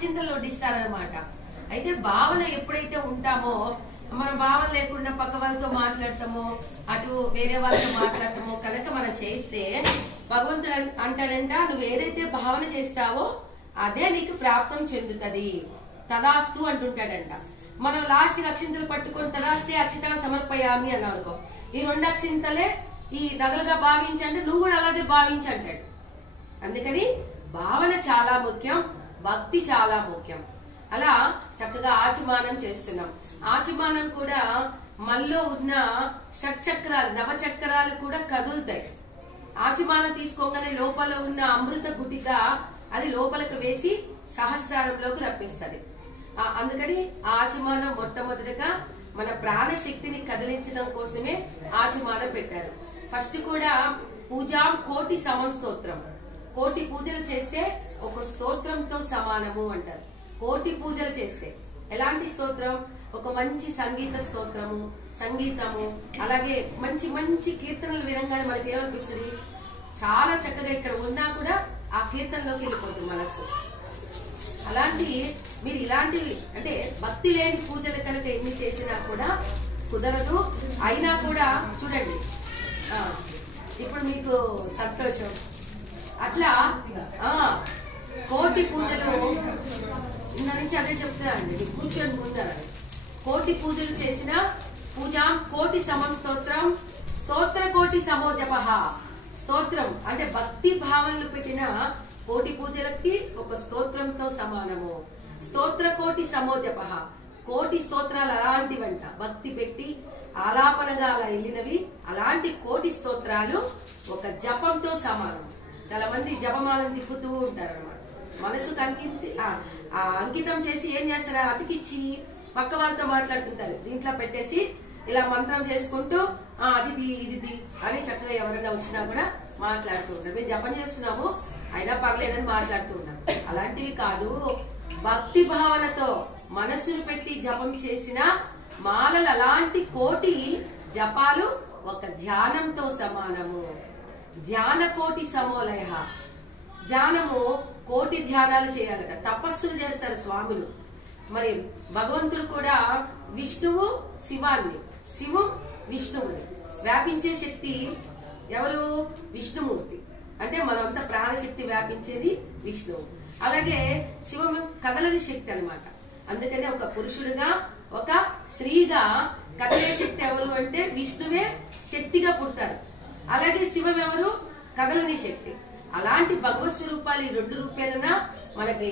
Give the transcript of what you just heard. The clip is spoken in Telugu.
చింతలు వడ్డిస్తారనమాట. అయితే భావన ఎప్పుడైతే ఉంటామో మన భావన లేకుండా పక్క వాళ్ళతో మాట్లాడతామో అటు వేరే వాళ్ళతో మాట్లాడతామో కనుక మనం చేస్తే భగవంతుడు అంటాడంట, నువ్వు ఏదైతే భావన చేస్తావో అదే నీకు ప్రాప్తం చెందుతుంది, తదాస్తు అంటుంటాడంట. మనం లాస్ట్ అక్షింతలు పట్టుకొని తదాస్తే అక్షింతలు సమర్పయామి అని అనుకో, ఈ 2 అక్షింతలే ఈ నగలుగా భావించంటే నువ్వు కూడా అలాగే భావించంటాడు. అందుకని భావన చాలా ముఖ్యం, భక్తి చాలా ముఖ్యం. అలా చక్కగా ఆచమానం చేస్తున్నాం. ఆచమానం కూడా మనలో ఉన్న షట్చక్రాలు నవచక్రాలు కూడా కదులుతాయి. ఆచమానం తీసుకోగానే లోపల ఉన్న అమృత గుటిక అది లోపలికి వేసి సహస్రారంలోకి రప్పిస్తుంది. అందుకని ఆచమానం మొట్టమొదటిగా మన ప్రాణశక్తిని కదిలించడం కోసమే ఆచమానం పెట్టారు. ఫస్ట్ కూడా పూజా కోటి సమం స్తోత్రం, కోటి పూజలు చేస్తే ఒక స్తోత్రంతో సమానము అంటారు. కోటి పూజలు చేస్తే ఎలాంటి స్తోత్రం, ఒక మంచి సంగీత స్తోత్రము, సంగీతము, అలాగే మంచి మంచి కీర్తనలు వినంగానే మనకి ఏమనిపిస్తుంది, చాలా చక్కగా ఇక్కడ ఉన్నా కూడా ఆ కీర్తనలోకి వెళ్ళిపోతుంది మనస్సు. అలాంటి మీరు ఇలాంటివి అంటే భక్తి లేని పూజలు కనుక ఎన్ని చేసినా కూడా కుదరదు. అయినా కూడా చూడండి, ఇప్పుడు మీకు సంతోషం అట్లా కోటి పూజలు ఇంత నుంచి అదే చెప్తానండి, కూర్చొని ముందర కోటి పూజలు చేసిన పూజా కోటి సమం స్తోత్రం, స్తోత్ర కోటి సమో జప. స్తోత్రం అంటే భక్తి భావనలు పెట్టిన కోటి పూజలకి ఒక స్తోత్రంతో సమానము. స్తోత్ర కోటి సమో జప, కోటి స్తోత్రాలు అలాంటివంట, భక్తి పెట్టి ఆలాపనగా అలా వెళ్ళినవి. అలాంటి కోటి స్తోత్రాలు ఒక జపంతో సమానం. చాలా మంది జపమాలను తిప్పుతూ ఉంటారు అనమాట. మనసుకు అంకితం చేసి ఏం చేస్తారా, అతికిచ్చి పక్క వాళ్ళతో మాట్లాడుతుంటారు. దీంట్లో పెట్టేసి ఇలా మంత్రం చేసుకుంటూ అది ఇది అని చక్కగా ఎవరైనా వచ్చినా కూడా మాట్లాడుతూ ఉంటారు. మేము జపం చేస్తున్నాము అయినా పర్లేదని మాట్లాడుతూ ఉంటాం. అలాంటివి కాదు, భక్తి భావనతో మనసును పెట్టి జపం చేసిన మాలలు అలాంటి కోటి జపాలు ఒక ధ్యానంతో సమానము. ధ్యాన కోటి సమోలయ, ధ్యానము కోటి ధ్యానాలు చేయాలట, తపస్సులు చేస్తారు స్వాములు. మరి భగవంతుడు కూడా విష్ణువు శివాన్ని, శివం విష్ణువుని వ్యాపించే శక్తి ఎవరు, విష్ణుమూర్తి. అంటే మనంతా ప్రాణశక్తి వ్యాపించేది విష్ణువు. అలాగే శివం కదలని శక్తి అన్నమాట. అందుకనే ఒక పురుషుడుగా ఒక స్త్రీగా కదలే శక్తి ఎవరు అంటే విష్ణువే శక్తిగా పుడతారు. అలాగే శివం ఎవరు, కదలని శక్తి. అలాంటి భగవత్ స్వరూపాలు ఈ 2 రూపాయలన మనకి